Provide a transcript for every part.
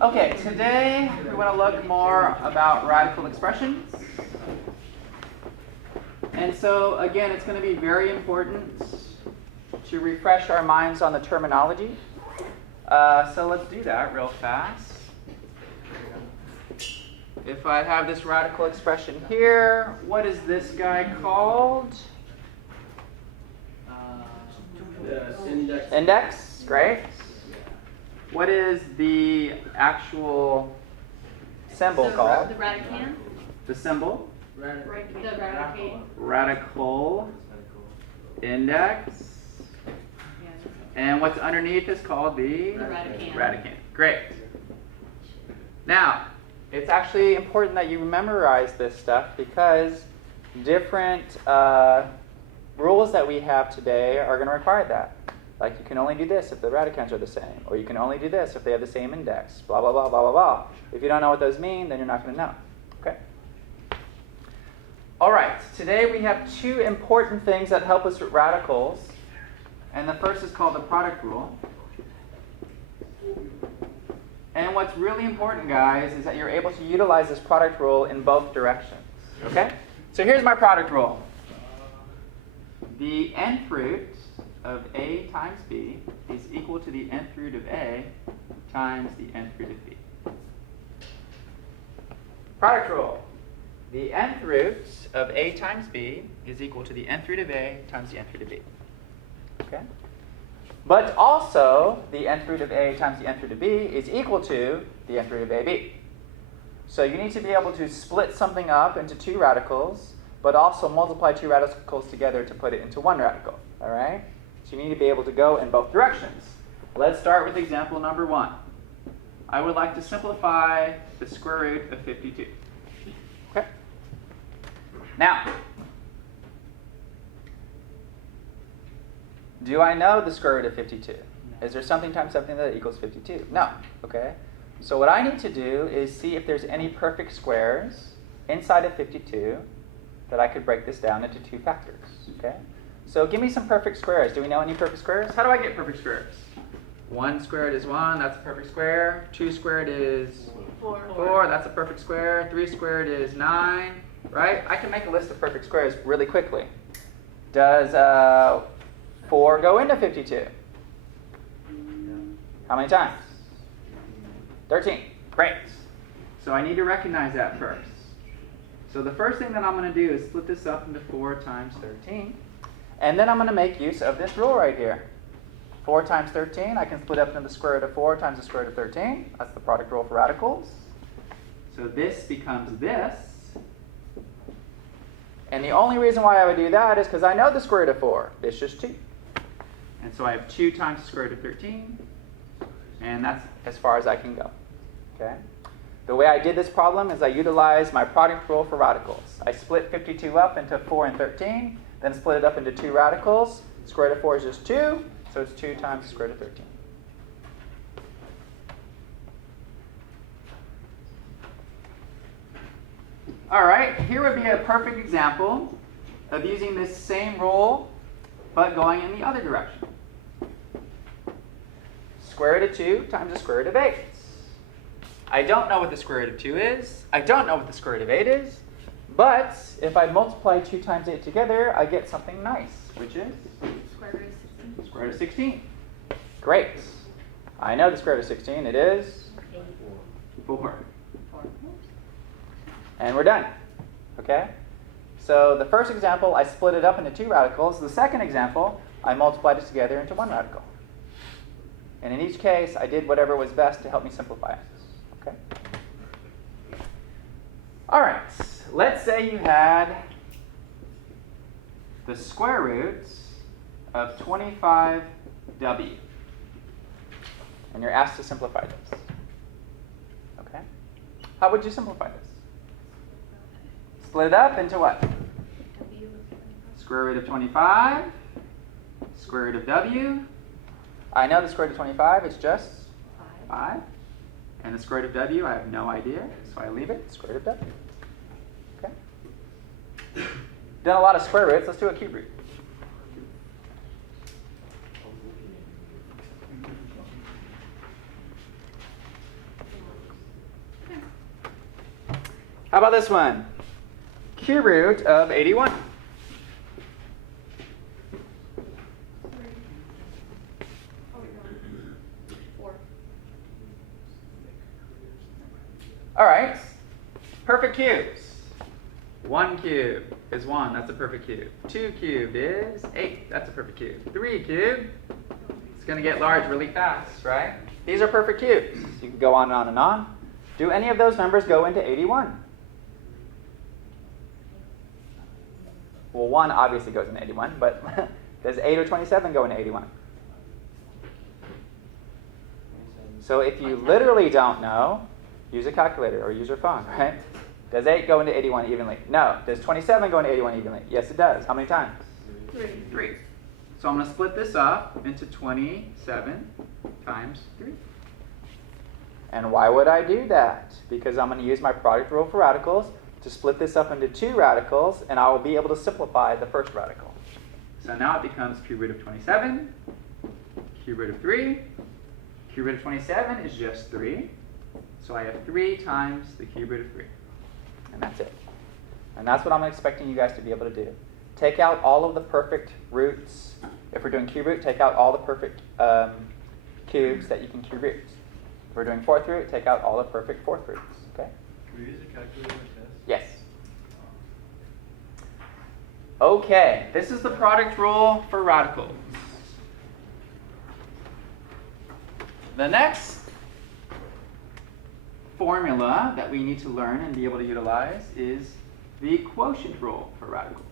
Okay, today we want to look more about radical expressions. And so again, it's going to be very important to refresh our minds on the terminology. So let's do that real fast. If I have this radical expression here, what is this guy called? Index, great. What is the actual symbol called? The radicand. The symbol? The radicate. Radical index. And what's underneath is called the radicand. Radicand. Great. Now, it's actually important that you memorize this stuff because different rules that we have today are going to require that. Like you can only do this if the radicands are the same, or you can only do this if they have the same index, blah, blah, blah, blah, blah, blah. If you don't know what those mean, then you're not going to know. Okay? All right, today we have two important things that help us with radicals. And the first is called the product rule. And what's really important, guys, is that you're able to utilize this product rule in both directions. Okay? So here's my product rule. The nth root of a times b is equal to the nth root of a times the nth root of b. Product rule. The nth root of a times b is equal to the nth root of a times the nth root of b. Okay? But also, the nth root of a times the nth root of b is equal to the nth root of ab. So you need to be able to split something up into two radicals, but also multiply two radicals together to put it into one radical. All right? So you need to be able to go in both directions. Let's start with example number 1. I would like to simplify the square root of 52. Okay? Now, do I know the square root of 52? Is there something times something that equals 52? No. Okay? So what I need to do is see if there's any perfect squares inside of 52 that I could break this down into two factors. Okay? So give me some perfect squares. Do we know any perfect squares? How do I get perfect squares? 1 squared is 1, that's a perfect square. 2 squared is 4, that's a perfect square. 3 squared is 9, right? I can make a list of perfect squares really quickly. Does 4 go into 52? How many times? 13. Great. So I need to recognize that first. So the first thing that I'm going to do is split this up into 4 times 13. And then I'm going to make use of this rule right here. 4 times 13, I can split up into the square root of 4 times the square root of 13. That's the product rule for radicals. So this becomes this. And the only reason why I would do that is because I know the square root of 4. It's just 2. And so I have 2 times the square root of 13. And that's as far as I can go. Okay? The way I did this problem is I utilized my product rule for radicals. I split 52 up into 4 and 13. Then split it up into two radicals. Square root of 4 is just 2, so it's 2 times the square root of 13. All right, here would be a perfect example of using this same rule, but going in the other direction. Square root of 2 times the square root of 8. I don't know what the square root of 2 is. I don't know what the square root of 8 is. But if I multiply 2 times 8 together, I get something nice, which is? Square root of 16. Square root of 16. Great. I know the square root of 16. It is? 4. And we're done. Okay? So the first example, I split it up into two radicals. The second example, I multiplied it together into one radical. And in each case, I did whatever was best to help me simplify it. Okay? All right. Let's say you had the square roots of 25w. And you're asked to simplify this. Okay? How would you simplify this? Split it up into what? Square root of 25. Square root of w. I know the square root of 25 is just 5. And the square root of w, I have no idea, so I leave it. Square root of w. Okay? Done a lot of square roots. Let's do a cube root. How about this one? Cube root of 81. Oh, wait, no. 4. All right. Perfect cubes. 1 cube is 1. That's a perfect cube. 2 cubed is 8. That's a perfect cube. 3 cubed. It's going to get large really fast, right? These are perfect cubes. You can go on and on and on. Do any of those numbers go into 81? Well, 1 obviously goes into 81, but does 8 or 27 go into 81? So if you literally don't know, use a calculator or use your phone, right? Does 8 go into 81 evenly? No. Does 27 go into 81 evenly? Yes, it does. How many times? 3. So I'm going to split this up into 27 times 3. And why would I do that? Because I'm going to use my product rule for radicals to split this up into 2 radicals, and I will be able to simplify the first radical. So now it becomes cube root of 27, cube root of 3. Cube root of 27 is just 3. So I have 3 times the cube root of 3. And that's it. And that's what I'm expecting you guys to be able to do. Take out all of the perfect roots. If we're doing cube root, take out all the perfect cubes that you can cube root. If we're doing fourth root, take out all the perfect fourth roots. Okay? Can we use a calculator like this? Yes. Okay, this is the product rule for radicals. The next formula that we need to learn and be able to utilize is the quotient rule for radicals.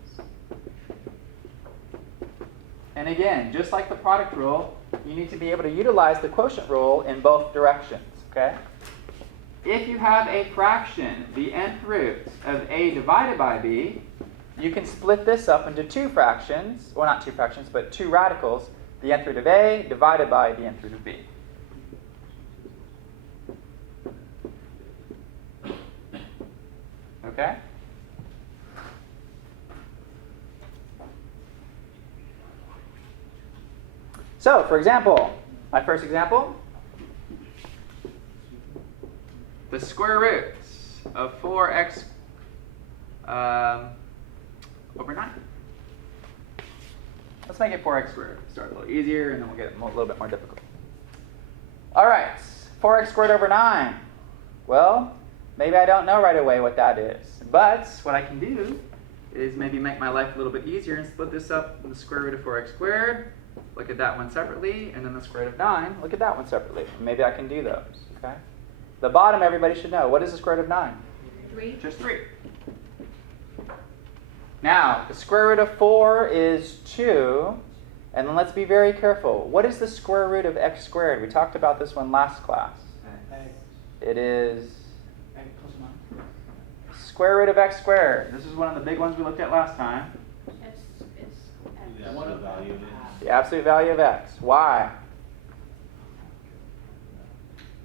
And again, just like the product rule, you need to be able to utilize the quotient rule in both directions, okay? If you have a fraction, the nth root of a divided by b, you can split this up into 2 fractions, well not 2 fractions, but 2 radicals, the nth root of a divided by the nth root of b. Okay? So, for example, my first example, the square roots of 4x over 9. Let's make it 4x squared. Start a little easier, and then we'll get a little bit more difficult. All right, 4x squared over 9. Well, maybe I don't know right away what that is. But what I can do is maybe make my life a little bit easier and split this up in the square root of 4x squared. Look at that one separately, and then the square root of 9. Look at that one separately. Maybe I can do those. Okay. The bottom, everybody should know. What is the square root of 9? 3. Just 3. Now, the square root of 4 is 2. And then let's be very careful. What is the square root of x squared? We talked about this one last class. It is square root of x squared. This is one of the big ones we looked at last time. Yeah, what the value of it. The absolute value of x. Why?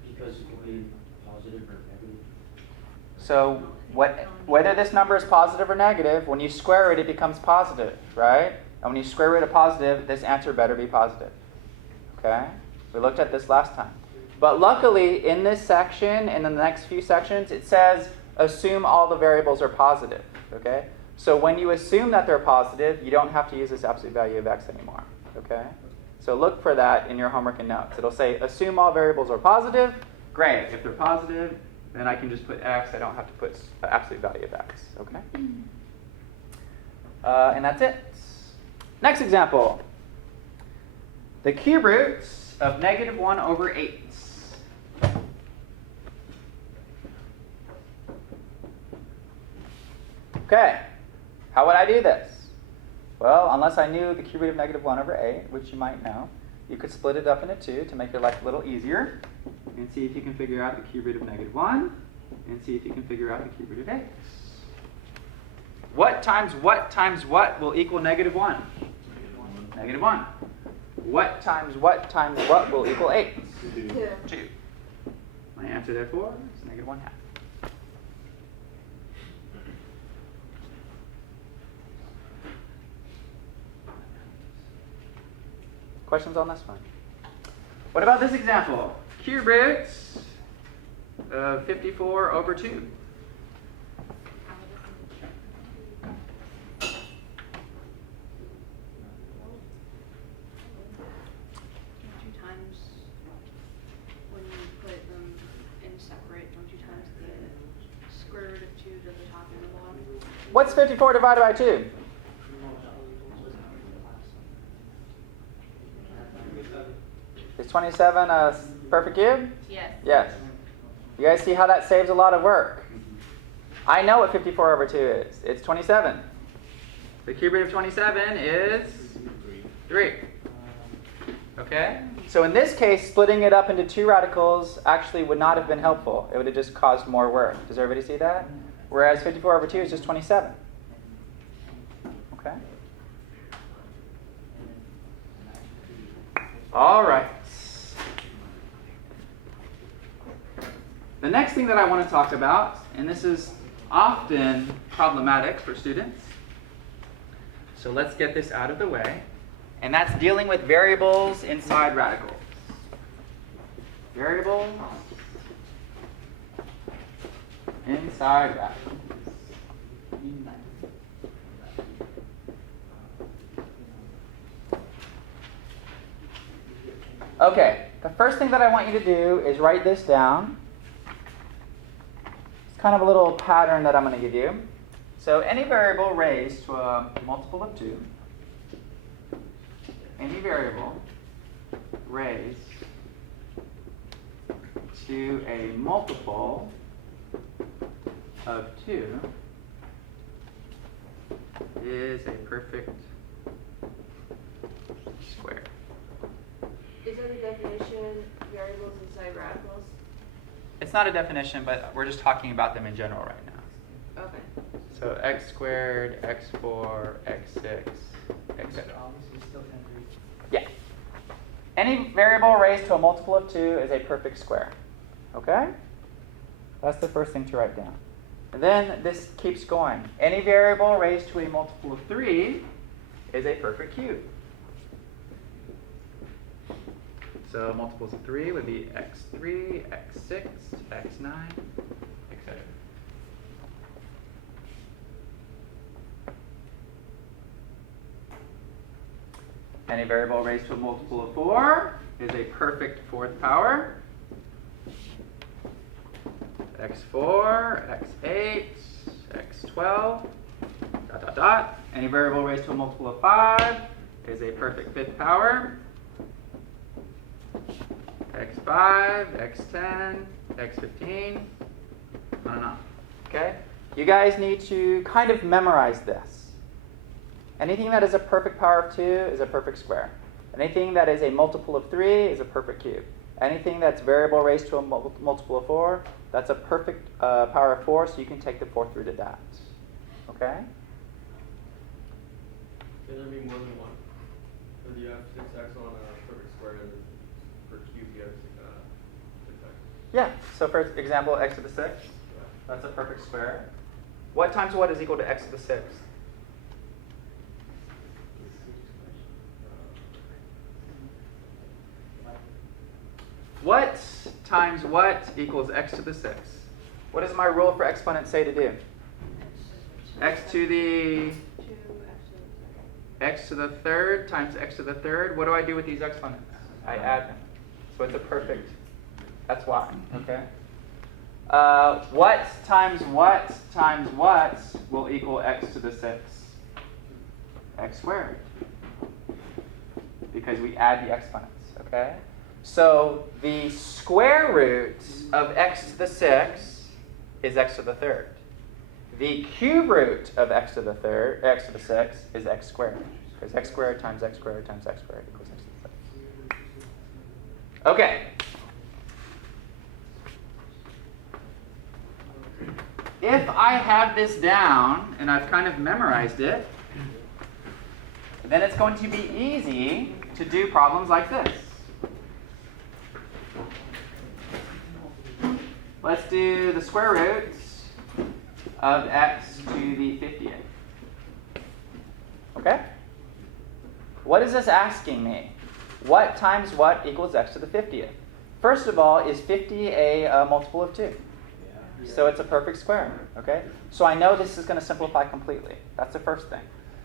Because it can be positive or negative. So whether this number is positive or negative, when you square it, it becomes positive, right? And when you square root a positive, this answer better be positive. Okay? We looked at this last time. But luckily, in this section and in the next few sections, it says assume all the variables are positive. Okay? So when you assume that they're positive, you don't have to use this absolute value of x anymore. Okay? So look for that in your homework and notes. It'll say assume all variables are positive. Great. If they're positive, then I can just put x. I don't have to put absolute value of x. Okay? And that's it. Next example. The cube roots of negative 1 over 8. Okay. How would I do this? Well, unless I knew the cube root of negative 1 over 8, which you might know, you could split it up into 2 to make your life a little easier and see if you can figure out the cube root of negative 1 and see if you can figure out the cube root of 8. What times what will equal negative 1? Negative 1. What times what will equal 8? 2. My answer, therefore, is negative 1/2. Questions on this one? What about this example? Cube roots of 54 over 2. What's 54 divided by 2? Is 27 a perfect cube? Yes. Yes. You guys see how that saves a lot of work? I know what 54 over 2 is. It's 27. The cube root of 27 is 3. Okay? So in this case, splitting it up into 2 radicals actually would not have been helpful. It would have just caused more work. Does everybody see that? Whereas 54 over 2 is just 27. Okay? All right. The next thing that I want to talk about, and this is often problematic for students, so let's get this out of the way, and that's dealing with variables inside radicals. Variables inside radicals. Okay, the first thing that I want you to do is write this down. It's kind of a little pattern that I'm going to give you. So any variable raised to a multiple of 2, any variable raised to a multiple of 2 is a perfect square. Is that a definition, variables inside radicals? It's not a definition, but we're just talking about them in general right now. Okay. So x squared, x4, x6, etc. Yeah. Any variable raised to a multiple of 2 is a perfect square. Okay? That's the first thing to write down. And then this keeps going. Any variable raised to a multiple of 3 is a perfect cube. So multiples of 3 would be x3, x6, x9, etc. Any variable raised to a multiple of 4 is a perfect fourth power. x4, x8, x12, ... Any variable raised to a multiple of 5 is a perfect fifth power. x5, x10, x15, on and on. Okay? You guys need to kind of memorize this. Anything that is a perfect power of 2 is a perfect square. Anything that is a multiple of 3 is a perfect cube. Anything that's variable raised to a multiple of 4, that's a perfect power of 4, so you can take the fourth root of that. Okay? Can there be more than one? Or do you have 6x on a perfect square and for cube you have 6x? Yeah. So for example, x to the 6th, that's a perfect square. What times what is equal to x to the 6th? What times what equals x to the 6th? What does my rule for exponents say to do? X to the x to the third times x to the third. What do I do with these exponents? I add them. So it's a perfect. That's why. Okay. What times what will equal x to the 6th? X squared. Because we add the exponents. Okay. So the square root of x to the 6th is x to the third. The cube root of x to the 6th is x squared. Because x squared times x squared times x squared equals x to the 6th. Okay. If I have this down and I've kind of memorized it, then it's going to be easy to do problems like this. Let's do the square root of x to the 50th. Okay? What is this asking me? What times what equals x to the 50th? First of all, is 50 a multiple of 2? So it's a perfect square. Okay? So I know this is going to simplify completely. That's the first thing.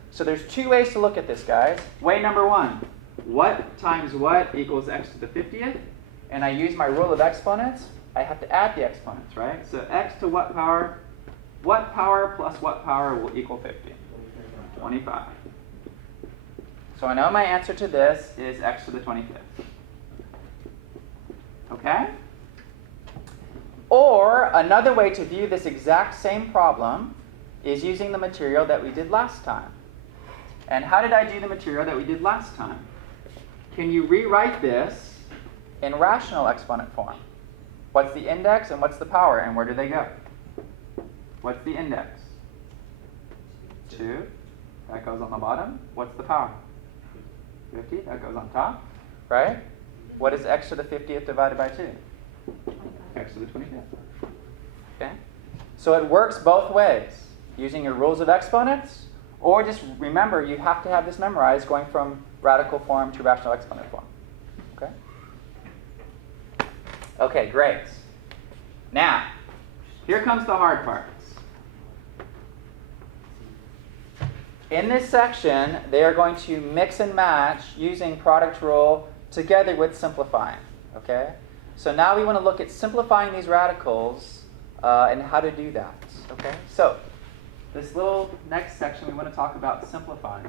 So there's 2 ways to look at this, guys. Way number 1. What times what equals x to the 50th? And I use my rule of exponents. I have to add the exponents, right? So x to what power What power plus what power will equal 50? 25. So I know my answer to this is x to the 25th. Okay? Or another way to view this exact same problem is using the material that we did last time. And how did I do the material that we did last time? Can you rewrite this in rational exponent form? What's the index and what's the power, and where do they go? What's the index? 2. That goes on the bottom. What's the power? 50. That goes on top. Right? What is x to the 50th divided by 2? X to the 25th. Okay? So it works both ways, using your rules of exponents, or just remember you have to have this memorized going from radical form to rational exponent form. Okay? Okay, great. Now, here comes the hard parts. In this section, they are going to mix and match using product rule together with simplifying. Okay? So now we want to look at simplifying these radicals and how to do that. Okay? So, this little next section, we want to talk about simplifying.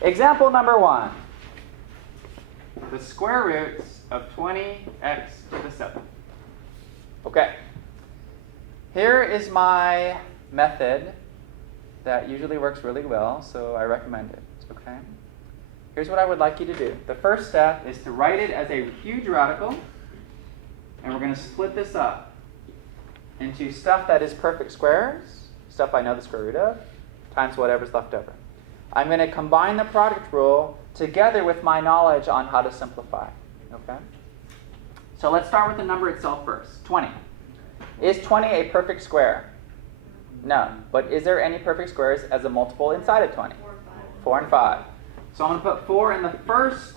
Example number 1. The square roots of 20x to the 7th. Okay. Here is my method that usually works really well, so I recommend it. Okay. Here's what I would like you to do. The first step is to write it as a huge radical, and we're going to split this up into stuff that is perfect squares, stuff I know the square root of, times whatever's left over. I'm going to combine the product rule together with my knowledge on how to simplify. Okay? So let's start with the number itself first, 20. Is 20 a perfect square? No. But is there any perfect squares as a multiple inside of 20? 4 and 5. So I'm going to put 4 in the first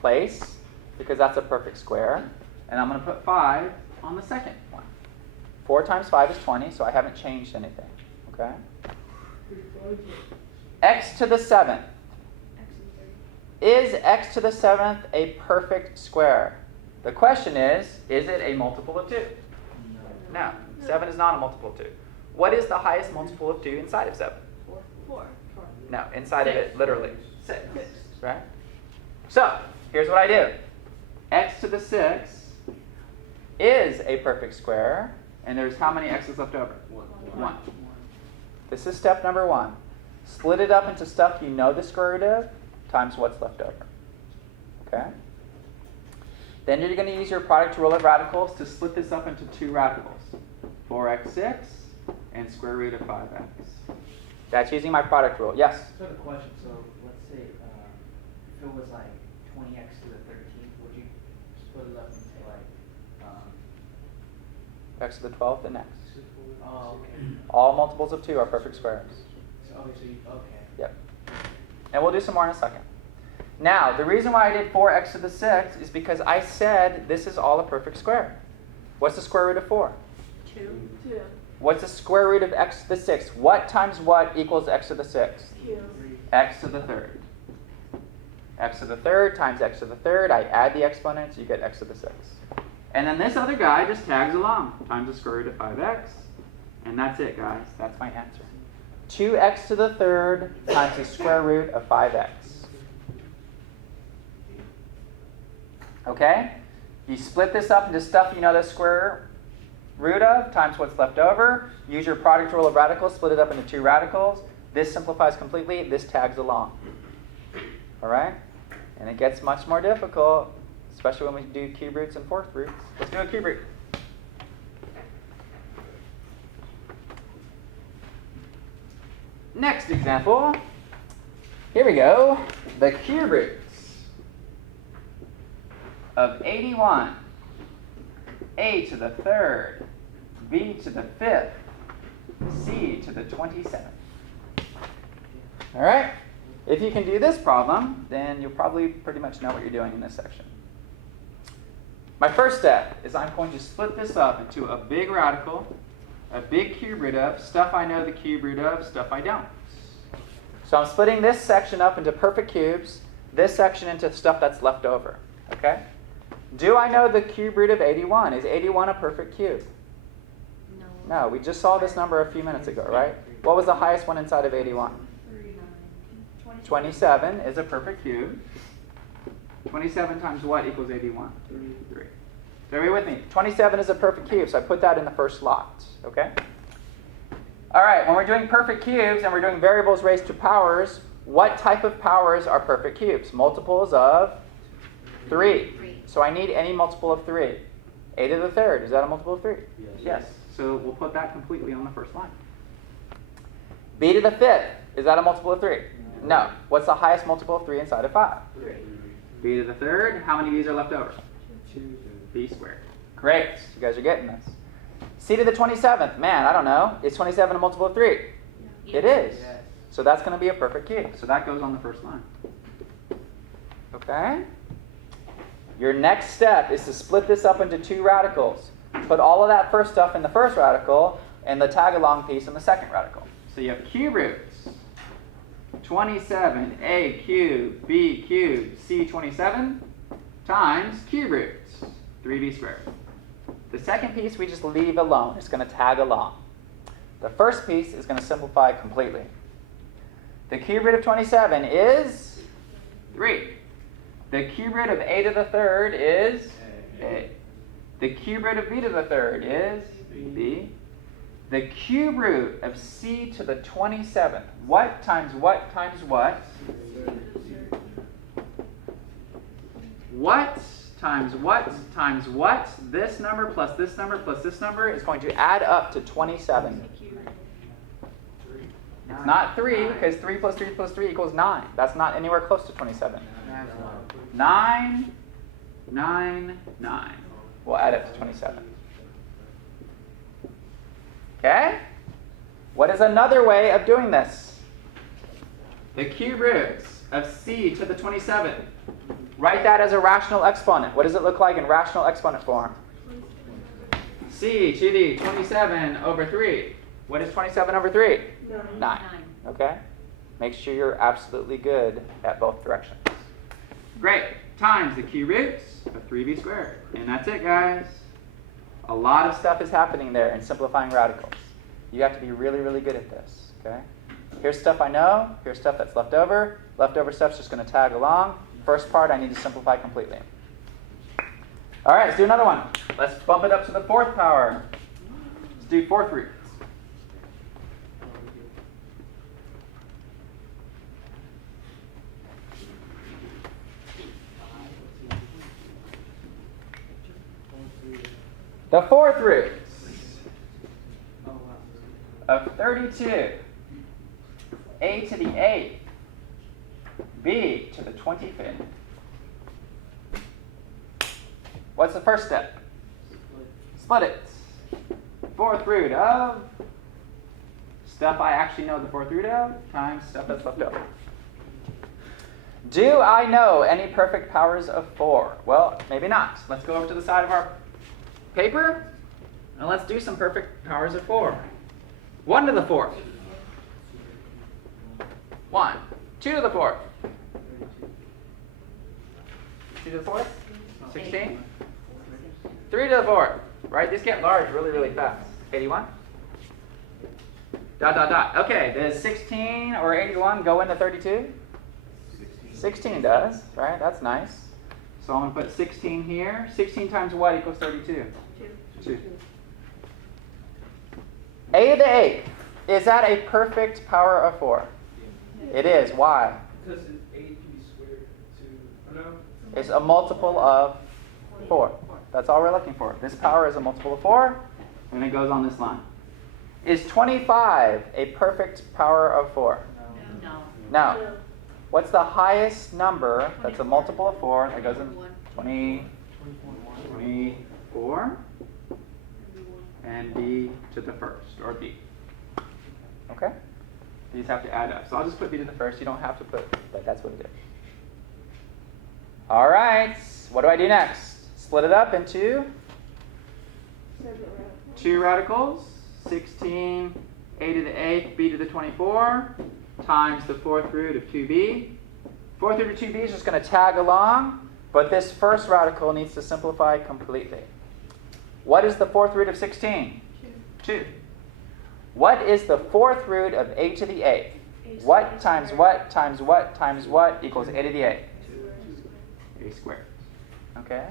place, because that's a perfect square. And I'm going to put 5 on the second one. 4 times 5 is 20, so I haven't changed anything. Okay? X to the 7th. Is x to the 7th a perfect square? The question is it a multiple of 2? No. 7 is not a multiple of 2. What is the highest multiple of 2 inside of 7? 4. No, inside of it, literally. 6. Right? So, here's what I do. X to the 6 is a perfect square, and there's how many x's left over? 1. This is step number 1. Split it up into stuff you know the square root of, times what's left over. Okay? Then you're going to use your product rule of radicals to split this up into 2 radicals. 4x6 and square root of 5x. That's using my product rule. Yes? So the question, so let's say if it was like 20x to the 13th, would you split it up into like X to the 12th and x. oh, okay. All multiples of 2 are perfect squares. So, okay. Yep. And we'll do some more in a second. Now, the reason why I did 4x to the 6 is because I said this is all a perfect square. What's the square root of 4? 2. What's the square root of x to the 6? What times what equals x to the 6? 2. X to the 3rd. X to the 3rd times x to the 3rd. I add the exponents, you get x to the 6. And then this other guy just tags along, times the square root of 5x. And that's it, guys. That's my answer. 2x to the 3rd times the square root of 5x. Okay? You split this up into stuff you know the square root of times what's left over. Use your product rule of radicals, split it up into 2 radicals. This simplifies completely. This tags along. All right? And it gets much more difficult, especially when we do cube roots and fourth roots. Let's do a cube root. Next example. Here we go. The cube roots of 81, a to the 3rd, b to the 5th, c to the 27th. All right? If you can do this problem, then you'll probably pretty much know what you're doing in this section. My first step is I'm going to split this up into a big radical, a big cube root of, stuff I know the cube root of, stuff I don't. So I'm splitting this section up into perfect cubes, this section into stuff that's left over. Okay? Do I know the cube root of 81? Is 81 a perfect cube? No, we just saw this number a few minutes ago, right? What was the highest one inside of 81? 27 is a perfect cube. 27 times what equals 81? 3. So are you with me? 27 is a perfect cube, so I put that in the first slot. Okay? All right, when we're doing perfect cubes and we're doing variables raised to powers, what type of powers are perfect cubes? Multiples of 3. So I need any multiple of 3. A to the third, is that a multiple of 3? Yes. So we'll put that completely on the first line. B to the fifth, is that a multiple of 3? No. What's the highest multiple of 3 inside of 5? 3. B to the third, how many b's are left over? 2. B squared. Great, you guys are getting this. C to the 27th, man, I don't know. Is 27 a multiple of 3? It is. Yes. So that's going to be a perfect cube. So that goes on the first line. Okay? Your next step is to split this up into 2 radicals. Put all of that first stuff in the first radical and the tag-along piece in the second radical. So you have cube roots. 27 a cubed b cubed c 27 times cube roots 3b squared. The second piece we just leave alone. It's going to tag along. The first piece is going to simplify completely. The cube root of 27 is 3. The cube root of a to the third is a. The cube root of b to the third is b. The cube root of c to the 27th. What times what times what? What times what times what? This number plus this number plus this number is going to add up to 27. It's not 3 because 3 plus 3 plus 3 equals 9. That's not anywhere close to 27. 9, 9, 9. We'll add up to 27. Okay? What is another way of doing this? The cube roots of c to the 27th. Write that as a rational exponent. What does it look like in rational exponent form? C to the 27 over 3. What is 27 over 3? 9. Okay? Make sure you're absolutely good at both directions. Great. Times the cube roots of 3b squared. And that's it, guys. A lot of stuff is happening there in simplifying radicals. You have to be really, really good at this. Okay? Here's stuff I know. Here's stuff that's left over. Leftover stuff's just going to tag along. First part I need to simplify completely. All right, let's do another one. Let's bump it up to the 4th power. Let's do 4th roots. The 4th roots of 32, a to the 8th, b to the 25th. What's the first step? Split it. 4th root of stuff I actually know the 4th root of times stuff that's left over. Do I know any perfect powers of 4? Well, maybe not. Let's go over to the side of our paper, and let's do some perfect powers of 4. 1 to the 4th. 1. 2 to the 4th. 2 to the 4th? 16. 3 to the 4th. Right? These get large really, really fast. 81. Dot, dot, dot. Okay, does 16 or 81 go into 32? 16 does, right? That's nice. So I'm going to put 16 here. 16 times what equals 32? 2. A to the 8th. Is that a perfect power of 4? It is. Why? Because 8 can be squared to, no? It's a multiple of 4. That's all we're looking for. This power is a multiple of 4, and it goes on this line. Is 25 a perfect power of 4? No. What's the highest number that's a multiple of 4 that goes in 24? And b to the first, or b. Okay? These have to add up. So I'll just put b to the first. You don't have to put, but that's what it is. All right. What do I do next? Split it up into 2 radicals. 16 a to the 8th, b to the 24, times the 4th root of 2b. 4th root of 2b is just going to tag along. But this first radical needs to simplify completely. What is the fourth root of 16? 2. What is the fourth root of a to the 8th? What times what times what times what equals a to the 8th? A squared. Okay?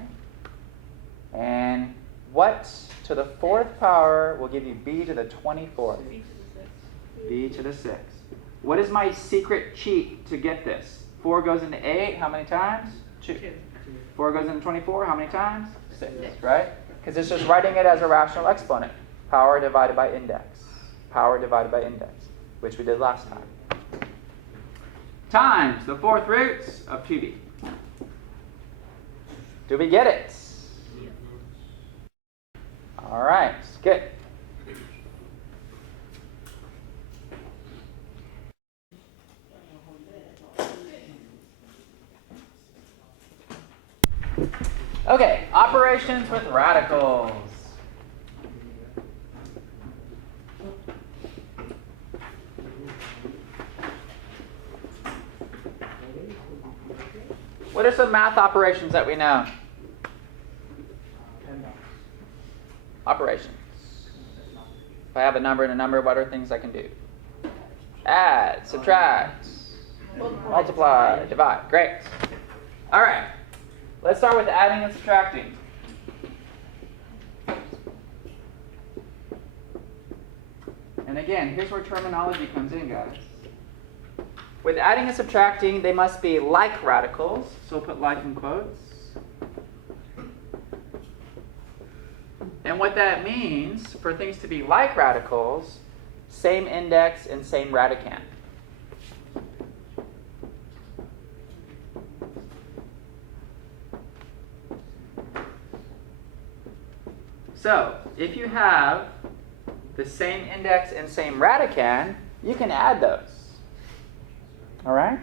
And what to the fourth power will give you b to the 24th? B to the 6th. What is my secret cheat to get this? 4 goes into 8, how many times? 2. 4 goes into 24, how many times? 6, right? Because it's just writing it as a rational exponent. Power divided by index. Power divided by index, which we did last time. Times the fourth roots of 2b. Do we get it? All right, good. Okay, operations with radicals. What are some math operations that we know? Operations. If I have a number and a number, what are things I can do? Add, subtract, multiply, divide. Great. All right. Let's start with adding and subtracting. And again, here's where terminology comes in, guys. With adding and subtracting, they must be like radicals. So we'll put like in quotes. And what that means, for things to be like radicals, same index and same radicand. So, if you have the same index and same radicand, you can add those. All right?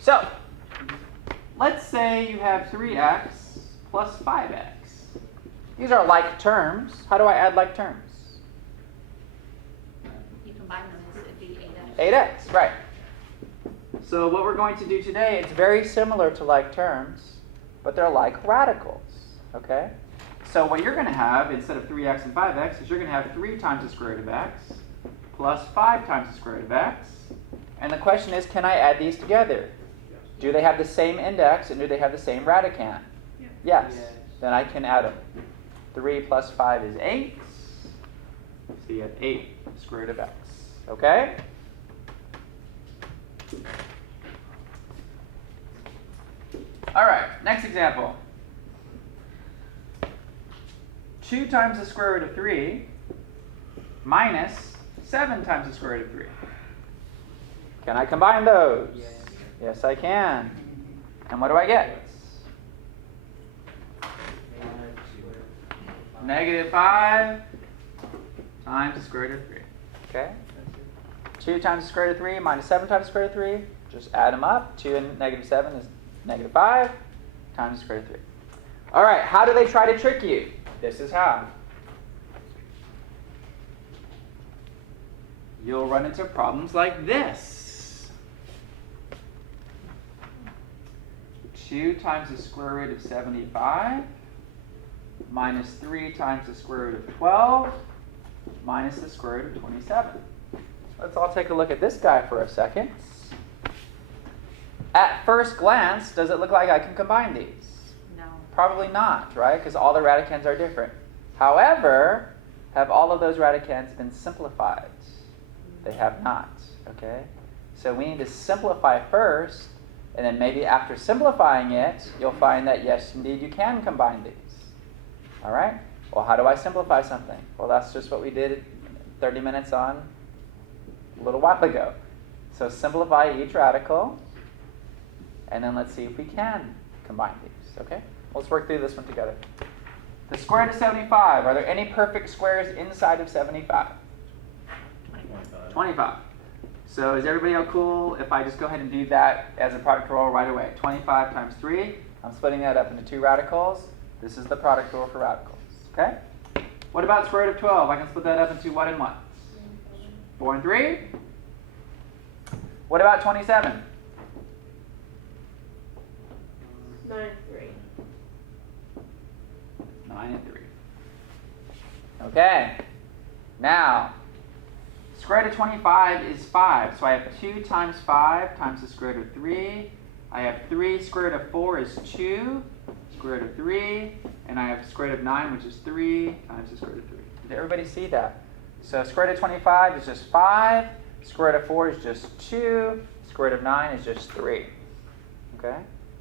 So, let's say you have 3x plus 5x. These are like terms. How do I add like terms? You combine them, it'd be 8x, right. So what we're going to do today, it's very similar to like terms, but they're like radicals, okay? So what you're going to have, instead of 3x and 5x, is you're going to have 3 times the square root of x plus 5 times the square root of x. And the question is, can I add these together? Do they have the same index and do they have the same radicand? Yes. Then I can add them. 3 plus 5 is 8. So you have 8 square root of x. Okay? All right, next example. 2 times the square root of 3 minus 7 times the square root of 3. Can I combine those? Yes, I can. And what do I get? Negative 5 times the square root of 3. Okay? 2 times the square root of 3 minus 7 times the square root of 3. Just add them up. 2 and negative 7 is negative 5 times the square root of 3. All right, how do they try to trick you? This is how. You'll run into problems like this. 2 times the square root of 75 minus 3 times the square root of 12 minus the square root of 27. Let's all take a look at this guy for a second. At first glance, does it look like I can combine these? No. Probably not, right? Because all the radicands are different. However, have all of those radicands been simplified? They have not, okay? So we need to simplify first, and then maybe after simplifying it, you'll find that yes, indeed, you can combine these. All right? Well, how do I simplify something? Well, that's just what we did 30 minutes on a little while ago. So simplify each radical, and then let's see if we can combine these, okay? Let's work through this one together. The square root of 75, are there any perfect squares inside of 75? 25. So is everybody all cool if I just go ahead and do that as a product rule right away? 25 times 3, I'm splitting that up into 2 radicals. This is the product rule for radicals, okay? What about square root of 12? I can split that up into what and what? 4 and 3. What about 27? 9 and 3. 9 and 3. Okay. Now, square root of 25 is 5. So I have 2 times 5 times the square root of 3. I have 3 square root of 4 is 2. Square root of 3. And I have square root of 9, which is 3 times the square root of 3. Did everybody see that? So square root of 25 is just 5. Square root of 4 is just 2. Square root of 9 is just 3. Okay?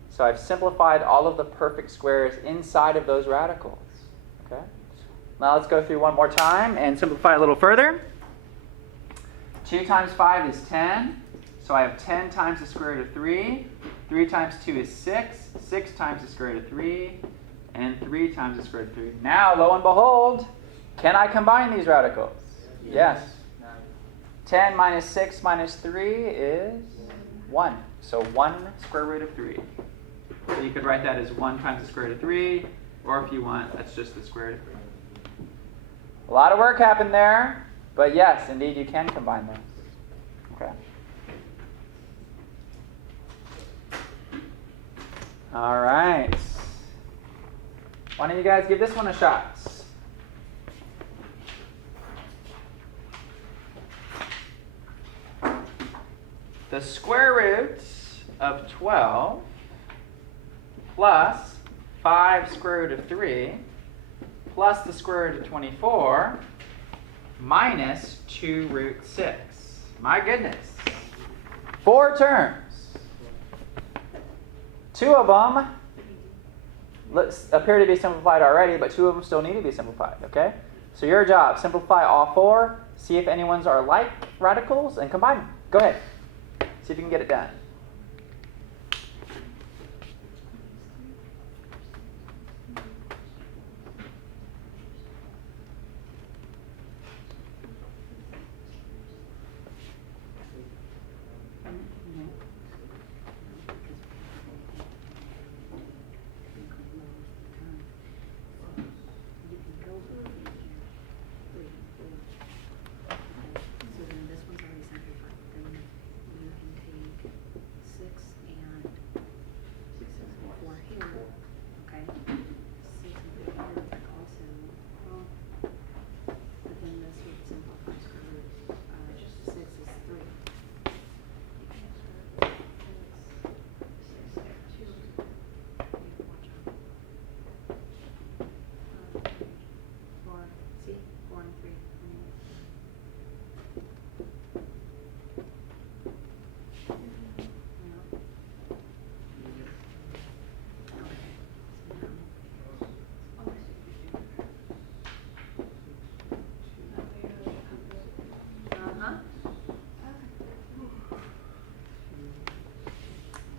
So I've simplified all of the perfect squares inside of those radicals. Okay? Now let's go through one more time and simplify a little further. 2 times 5 is 10. So I have 10 times the square root of 3. 3 times 2 is 6. 6 times the square root of 3. And 3 times the square root of 3. Now, lo and behold, can I combine these radicals? Yes. 10 minus 6 minus 3 is 1. So 1 square root of 3. So you could write that as 1 times the square root of 3. Or if you want, that's just the square root of 3. A lot of work happened there. But yes, indeed, you can combine those. Okay. All right. Why don't you guys give this one a shot? The square root of 12 plus 5 square root of 3 plus the square root of 24 minus 2 root 6. My goodness. 4 terms. 2 of them appear to be simplified already, but 2 of them still need to be simplified, okay? So your job, simplify all 4, see if anyone's are like radicals, and combine them. Go ahead. See if you can get it done.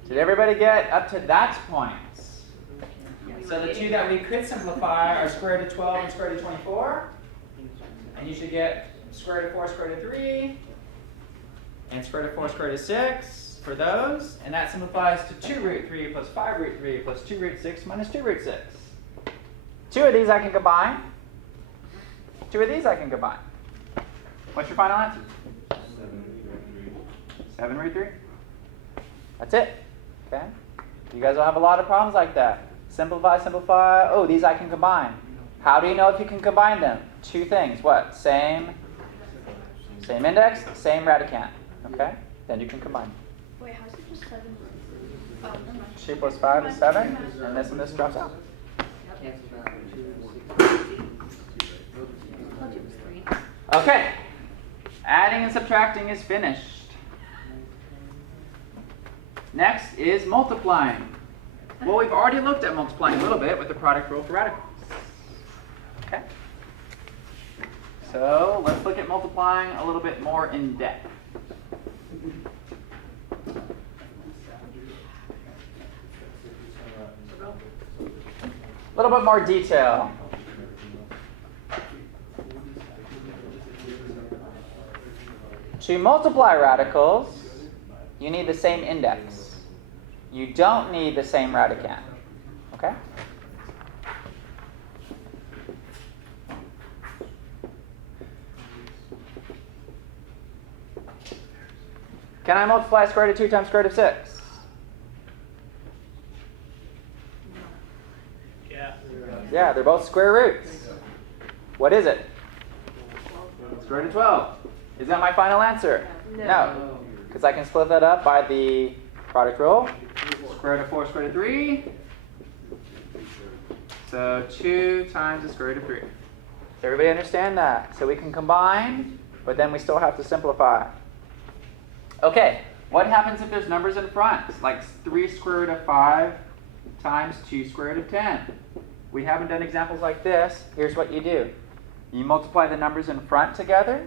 Did everybody get up to that point? So the 2 that we could simplify are square root of 12 and square root of 24. And you should get square root of 4, square root of 3, and square root of 4, square root of 6 for those. And that simplifies to 2 root 3 plus 5 root 3 plus 2 root 6 minus 2 root 6. 2 of these I can combine. 2 of these I can combine. What's your final answer? 7 root 3. That's it. Okay? You guys will have a lot of problems like that. Simplify, simplify. Oh, these I can combine. How do you know if you can combine them? 2 things. What? Same index, same radicand. Okay? Then you can combine them. Wait, how's it just 7? Oh, never mind. 2 plus 5 is 7, and this drops out. Okay. Adding and subtracting is finished. Next is multiplying. Well, we've already looked at multiplying a little bit with the product rule for radicals. Okay? So let's look at multiplying a little bit more in depth. A little bit more detail. To multiply radicals, you need the same index. You don't need the same radicand. Okay? Can I multiply square root of 2 times square root of 6? Yeah, they're both square roots. What is it? Square root of 12. Is that my final answer? No. Because I can split that up by the product rule. Square root of 4, square root of 3. So 2 times the square root of 3. Does everybody understand that? So we can combine, but then we still have to simplify. Okay, what happens if there's numbers in front? Like 3 square root of 5 times 2 square root of 10. We haven't done examples like this. Here's what you do. You multiply the numbers in front together,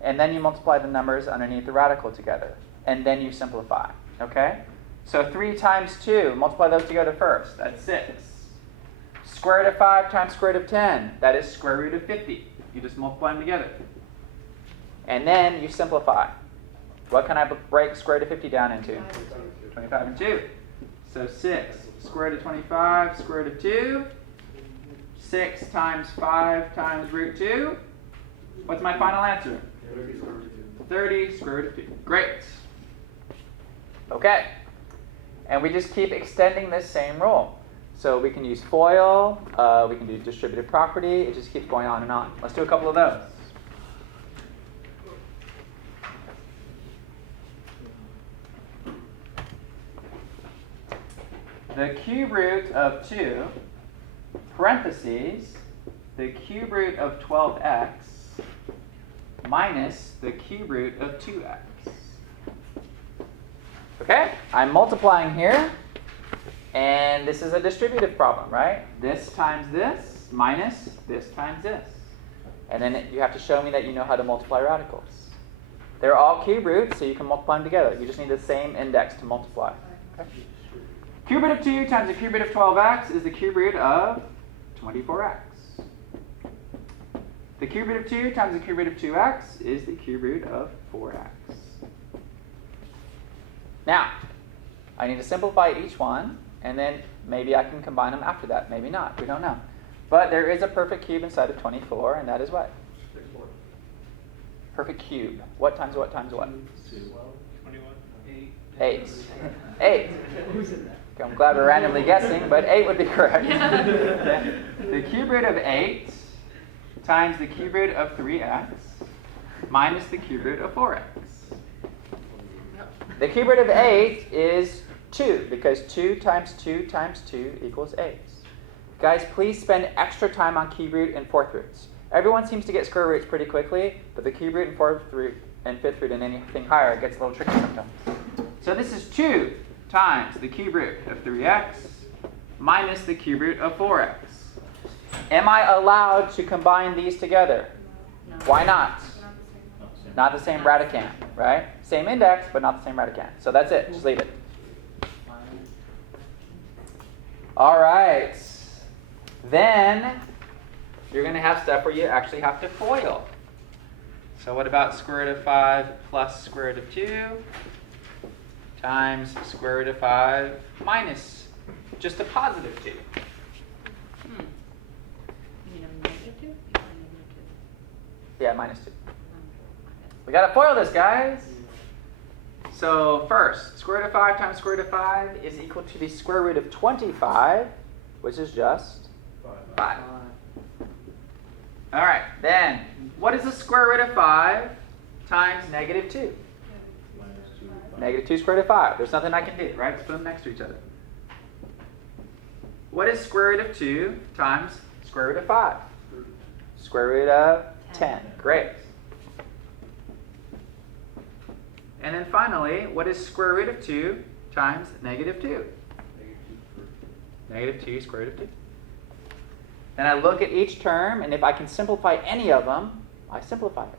and then you multiply the numbers underneath the radical together. And then you simplify. Okay? So 3 times 2, multiply those together first. That's 6. Square root of 5 times square root of 10. That is square root of 50. You just multiply them together. And then you simplify. What can I break square root of 50 down into? 25 and 2. So 6 square root of 25, square root of 2. 6 times 5 times root 2. What's my final answer? 30 square root of 2. Great. Okay. And we just keep extending this same rule. So we can use FOIL, we can do distributive property, it just keeps going on and on. Let's do a couple of those. The cube root of 2, parentheses, the cube root of 12x minus the cube root of 2x. Okay, I'm multiplying here, and this is a distributive problem, right? This times this minus this times this. And then you have to show me that you know how to multiply radicals. They're all cube roots, so you can multiply them together. You just need the same index to multiply. Okay? Cube root of 2 times the cube root of 12x is the cube root of 24x. The cube root of 2 times the cube root of 2x is the cube root of 4x. Now, I need to simplify each one, and then maybe I can combine them after that. Maybe not. We don't know. But there is a perfect cube inside of 24, and that is what? Perfect cube. What times what times what? 8. 8. Okay, I'm glad we're randomly guessing, but 8 would be correct. The cube root of 8 times the cube root of 3x minus the cube root of 4x. The cube root of 8 is 2, because 2 times 2 times 2 equals 8. Guys, please spend extra time on cube root and fourth roots. Everyone seems to get square roots pretty quickly, but the cube root and fourth root and fifth root and anything higher gets a little tricky sometimes. So this is 2 times the cube root of 3x minus the cube root of 4x. Am I allowed to combine these together? No. Why not? Not the same radicand, right? Same index, but not the same radicand. So that's it. Just leave it. All right. Then you're going to have stuff where you actually have to FOIL. So what about square root of 5 plus square root of 2 times square root of 5 minus just a positive 2? You mean a negative 2? Yeah, minus 2. We got to FOIL this, guys. So first, square root of 5 times square root of 5 is equal to the square root of 25, which is just 5. All right, then, what is the square root of 5 times negative 2? Negative 2 square root of 5. There's nothing I can do, right? Let's put them next to each other. What is square root of 2 times square root of 5? Square root of 10. Great. And then finally, what is square root of 2 times negative 2? Negative 2 square root of 2. Then I look at each term, and if I can simplify any of them, I simplify it.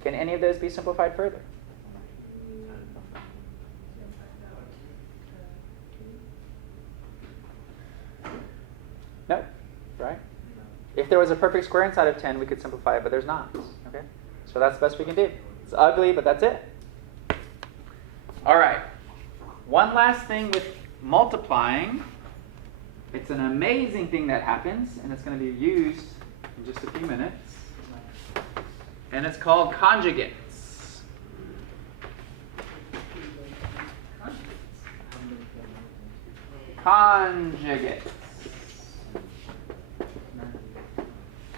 Can any of those be simplified further? No, right? If there was a perfect square inside of 10, we could simplify it, but there's not. Okay, so that's the best we can do. It's ugly, but that's it. All right. One last thing with multiplying. It's an amazing thing that happens, and it's going to be used in just a few minutes. And it's called conjugates. Conjugates.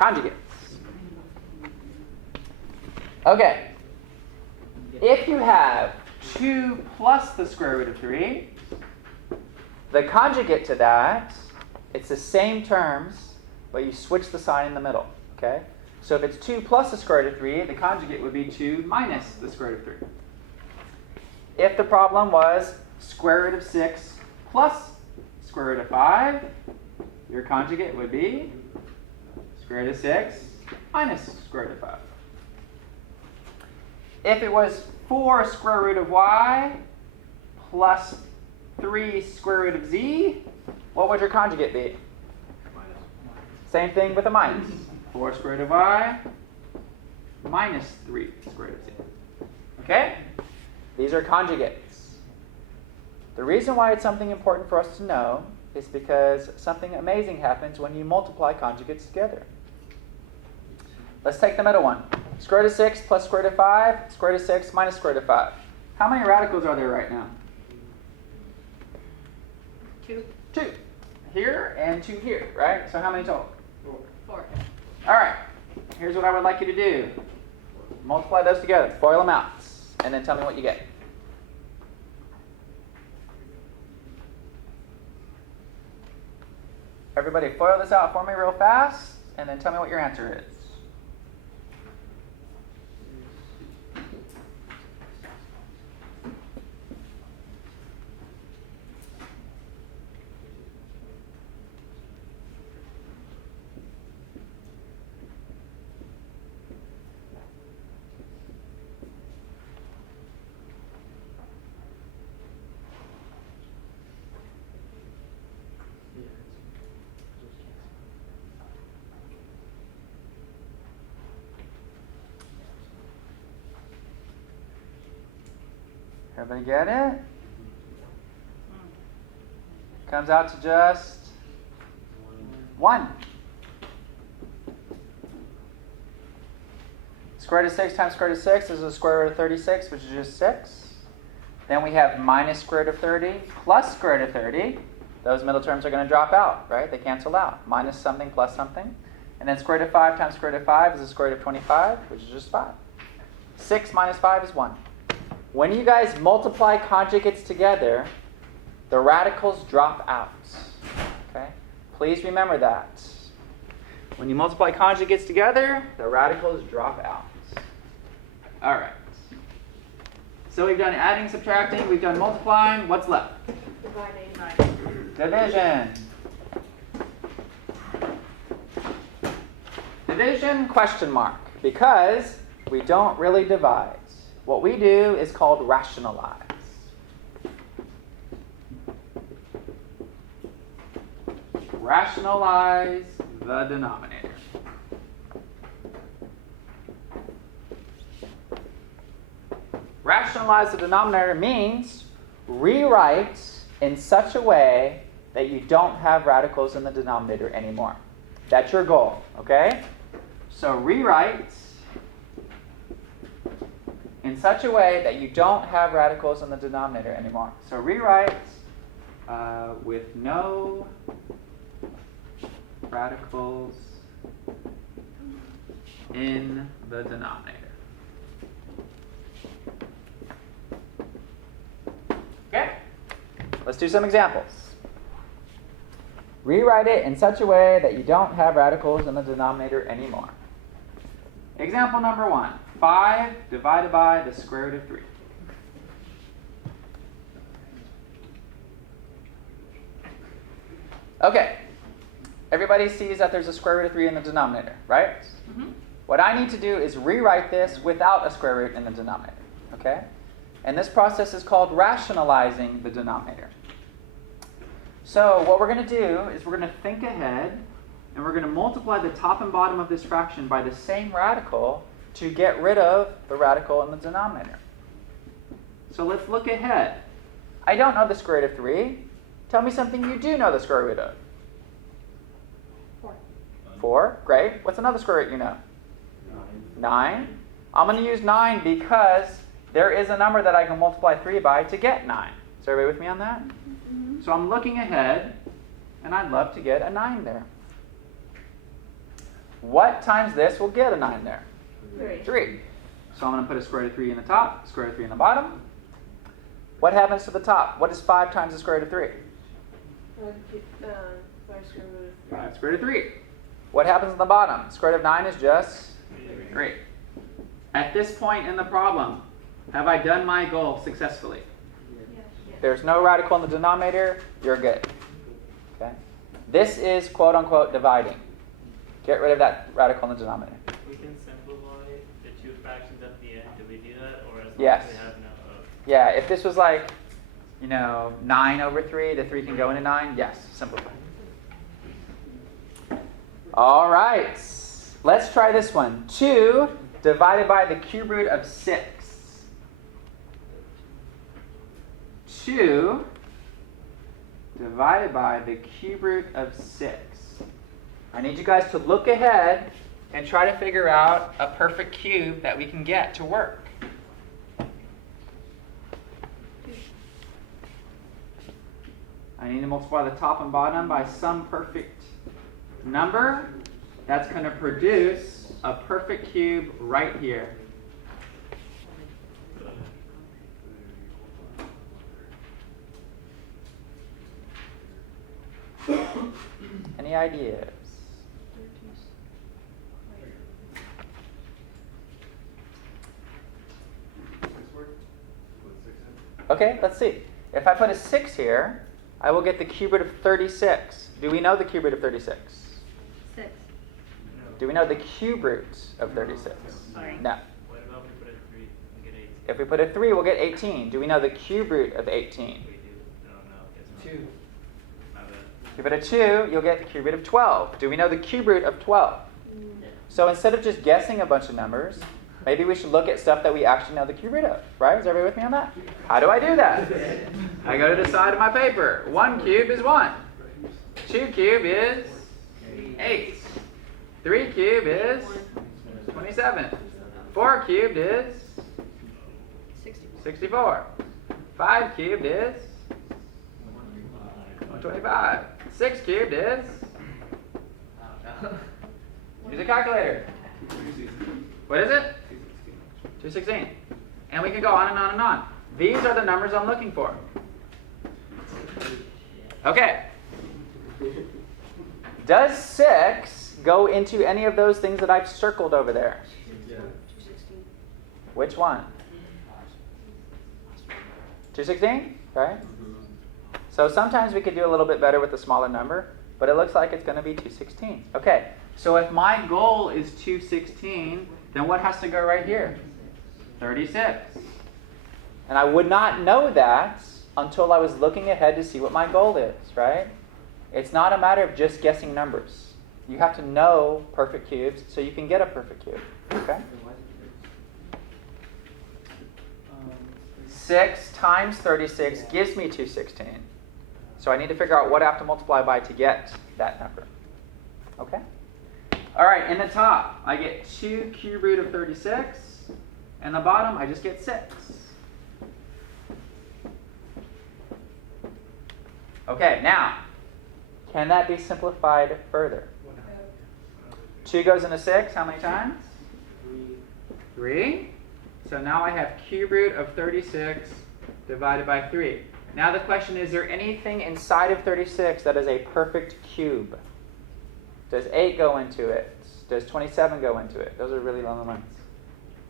Conjugates. Okay. If you have 2 plus the square root of 3, the conjugate to that, it's the same terms, but you switch the sign in the middle. Okay? So if it's 2 plus the square root of 3, the conjugate would be 2 minus the square root of 3. If the problem was square root of 6 plus square root of 5, your conjugate would be square root of 6 minus square root of 5. If it was 4 square root of y plus 3 square root of z, what would your conjugate be? Minus. Same thing with a minus. 4 square root of y minus 3 square root of z. Okay? These are conjugates. The reason why it's something important for us to know is because something amazing happens when you multiply conjugates together. Let's take the middle one. Square root of 6 plus square root of 5, square root of 6 minus square root of 5. How many radicals are there right now? 2, 2 here and 2 here, right? So how many total? 4. All right. Here's what I would like you to do. Multiply those together. FOIL them out. And then tell me what you get. Everybody FOIL this out for me real fast, and then tell me what your answer is. Everybody get it? Comes out to just 1. Square root of 6 times square root of 6 is the square root of 36, which is just 6. Then we have minus square root of 30 plus square root of 30. Those middle terms are going to drop out, right? They cancel out. Minus something plus something. And then square root of 5 times square root of 5 is the square root of 25, which is just 5. 6 minus 5 is 1. When you guys multiply conjugates together, the radicals drop out. Okay? Please remember that. When you multiply conjugates together, the radicals drop out. All right. So we've done adding, subtracting, we've done multiplying. What's left? Dividing. Division. Division, question mark. Because we don't really divide. What we do is called rationalize. Rationalize the denominator. Rationalize the denominator means rewrite in such a way that you don't have radicals in the denominator anymore. That's your goal, okay? So rewrite in such a way that you don't have radicals in the denominator anymore. So rewrite with no radicals in the denominator. Okay? Let's do some examples. Rewrite it in such a way that you don't have radicals in the denominator anymore. Example number 1. 5 divided by the square root of 3. Okay. Everybody sees that there's a square root of 3 in the denominator, right? Mm-hmm. What I need to do is rewrite this without a square root in the denominator. Okay? And this process is called rationalizing the denominator. So what we're going to do is we're going to think ahead, and we're going to multiply the top and bottom of this fraction by the same radical to get rid of the radical in the denominator. So let's look ahead. I don't know the square root of 3. Tell me something you do know the square root of. 4. 4, great. What's another square root you know? 9. I'm going to use 9 because there is a number that I can multiply 3 by to get 9. Is everybody with me on that? Mm-hmm. So I'm looking ahead, and I'd love to get a 9 there. What times this will get a 9 there? 3. 3. So I'm going to put a square root of 3 in the top, square root of 3 in the bottom. What happens to the top? What is 5 times the square root of 3? 5 square root of 3. 5 square root of 3. What happens in the bottom? Square root of 9 is just 3. At this point in the problem, have I done my goal successfully? There's no radical in the denominator, you're good. Okay? This is quote unquote dividing. Get rid of that radical in the denominator. We can simplify the two fractions at the end. Do we do that? Or as long Yes. as we have no Yeah, if this was like, 9 over 3, the 3 can go into 9, yes, simplify. All right, let's try this one. 2 divided by the cube root of 6. 2 divided by the cube root of 6. I need you guys to look ahead and try to figure out a perfect cube that we can get to work. I need to multiply the top and bottom by some perfect number that's going to produce a perfect cube right here. Any ideas? Okay, let's see. If I put a 6 here, I will get the cube root of 36. Do we know the cube root of 36? 6. Do we know the cube root of 36? Sorry. No. What about if we put a 3 and get 18? If we put a 3, we'll get 18. Do we know the cube root of 18? We do. No, it's not. 2. My bad. If you put a 2, you'll get the cube root of 12. Do we know the cube root of 12? So instead of just guessing a bunch of numbers, maybe we should look at stuff that we actually know the cube root of, right? Is everybody with me on that? How do I do that? I go to the side of my paper. 1 cube is 1. 2 cube is 8. 3 cube is 27. 4 cubed is 64. 5 cubed is 125. 6 cubed is... Use a calculator. What is it? 216. And we can go on and on and on. These are the numbers I'm looking for. Okay. Does 6 go into any of those things that I've circled over there? Yeah. Which one? 216? Okay. So sometimes we could do a little bit better with a smaller number, but it looks like it's going to be 216. Okay. So if my goal is 216, then what has to go right here? 36. And I would not know that until I was looking ahead to see what my goal is, right? It's not a matter of just guessing numbers. You have to know perfect cubes so you can get a perfect cube. Okay? 6 times 36 gives me 216. So I need to figure out what I have to multiply by to get that number. Okay? All right, in the top, I get 2 cube root of 36. And the bottom, I just get 6. Okay, now, can that be simplified further? 2 goes into 6, how many times? 3. So now I have cube root of 36 divided by 3. Now the question is there anything inside of 36 that is a perfect cube? Does 8 go into it? Does 27 go into it? Those are really long lines.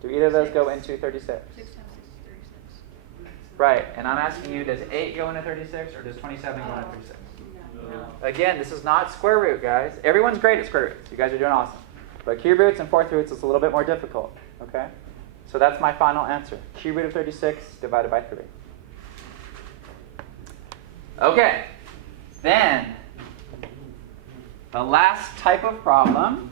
Do either of those go into 36? 6 times 6 is 36. Right, and I'm asking you, does 8 go into 36 or does 27 go into 36? No. Again, this is not square root, guys. Everyone's great at square roots. You guys are doing awesome. But cube roots and fourth roots is a little bit more difficult. Okay? So that's my final answer. Cube root of 36 divided by 3. Okay. Then, the last type of problem.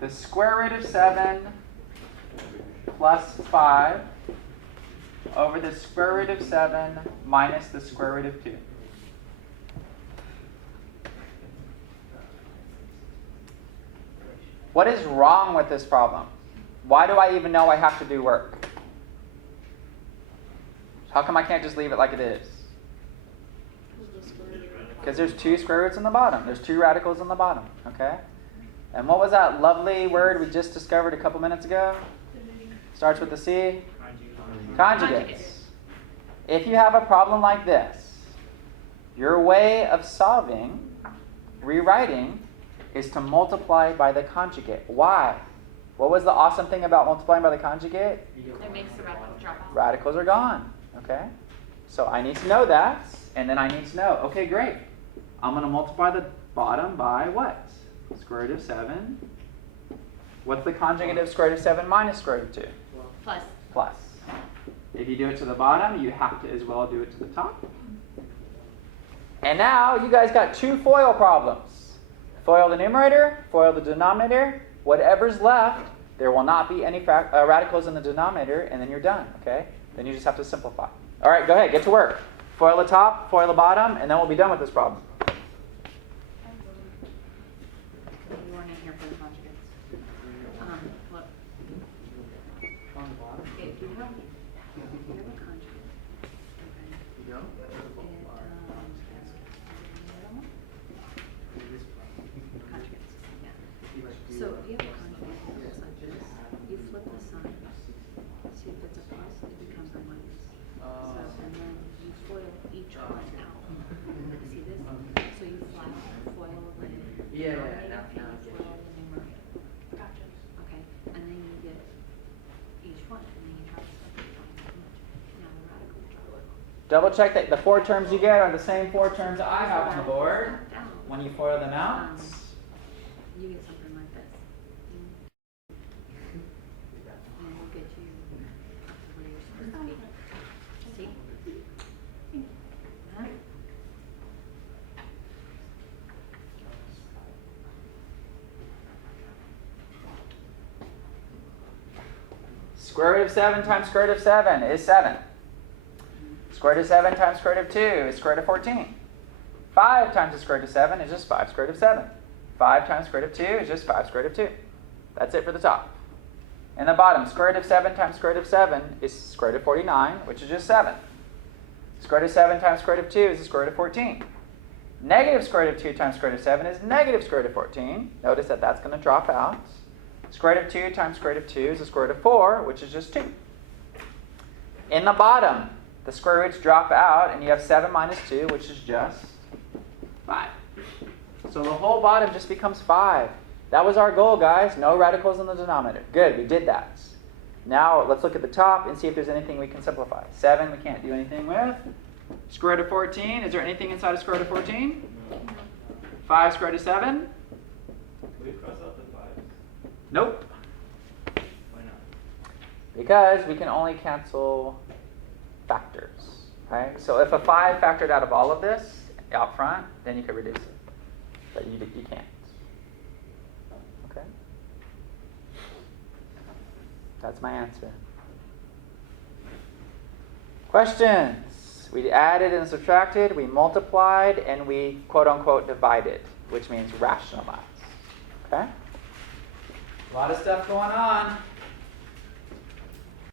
The square root of 7 plus 5 over the square root of 7 minus the square root of 2. What is wrong with this problem? Why do I even know I have to do work? How come I can't just leave it like it is? Because there's 2 square roots in the bottom. There's 2 radicals in the bottom. Okay? And what was that lovely word we just discovered a couple minutes ago? Starts with the C? Conjugates. If you have a problem like this, your way of solving, rewriting, is to multiply by the conjugate. Why? What was the awesome thing about multiplying by the conjugate? It makes the radical drop off. Radicals are gone. Okay? So I need to know that, and then I need to know, okay, great. I'm going to multiply the bottom by what? Square root of 7. What's the conjugate of square root of 7 minus square root of 2? Plus. Plus. If you do it to the bottom, you have to as well do it to the top. And now you guys got 2 FOIL problems. FOIL the numerator, FOIL the denominator. Whatever's left, there will not be any radicals in the denominator, and then you're done, okay? Then you just have to simplify. All right, go ahead, get to work. FOIL the top, FOIL the bottom, and then we'll be done with this problem. You weren't in here for the conjugates. Look, On the bottom. if you have a conjugate, okay, You know? conjugates, yeah. So if you have a conjugate that looks like this, you flip the sign. See if it's a plus, it becomes a minus. So, and then you FOIL each one out. See this? So you FOIL the Yeah, denominator, now and I you get FOIL you. the numerator. Gotcha. Okay, and then you get each one, and then you try to simplify how much. Now the radical drop. Double check that the 4 terms you get are the same 4 terms I have on the board. Down. When you FOIL them out, You get something like this. And we'll get you where you're supposed to be. See? Huh? square root of 7 times square root of 7 is 7. Square root of 7 times square root of 2 is square root of 14. 5 times the square root of 7 is just 5 square root of 7. 5 times square root of 2 is just 5 square root of 2. That's it for the top. In the bottom, square root of 7 times square root of 7 is square root of 49, which is just 7. Square root of 7 times square root of 2 is the square root of 14. Negative square root of 2 times square root of 7 is negative square root of 14. Notice that that's going to drop out. Square root of 2 times square root of 2 is the square root of 4, which is just 2. In the bottom, the square roots drop out, and you have 7 minus 2, which is just 5. So the whole bottom just becomes 5. That was our goal, guys. No radicals in the denominator. Good, we did that. Now let's look at the top and see if there's anything we can simplify. 7 we can't do anything with. Square root of 14, is there anything inside of square root of 14? 5 square root of 7? We cross out the 5s. Nope. Why not? Because we can only cancel factors. Right? So if a 5 factored out of all of this out front, then you could reduce it. But you can't. Okay? That's my answer. Questions? We added and subtracted, we multiplied, and we quote-unquote divided, which means rationalized. Okay? A lot of stuff going on.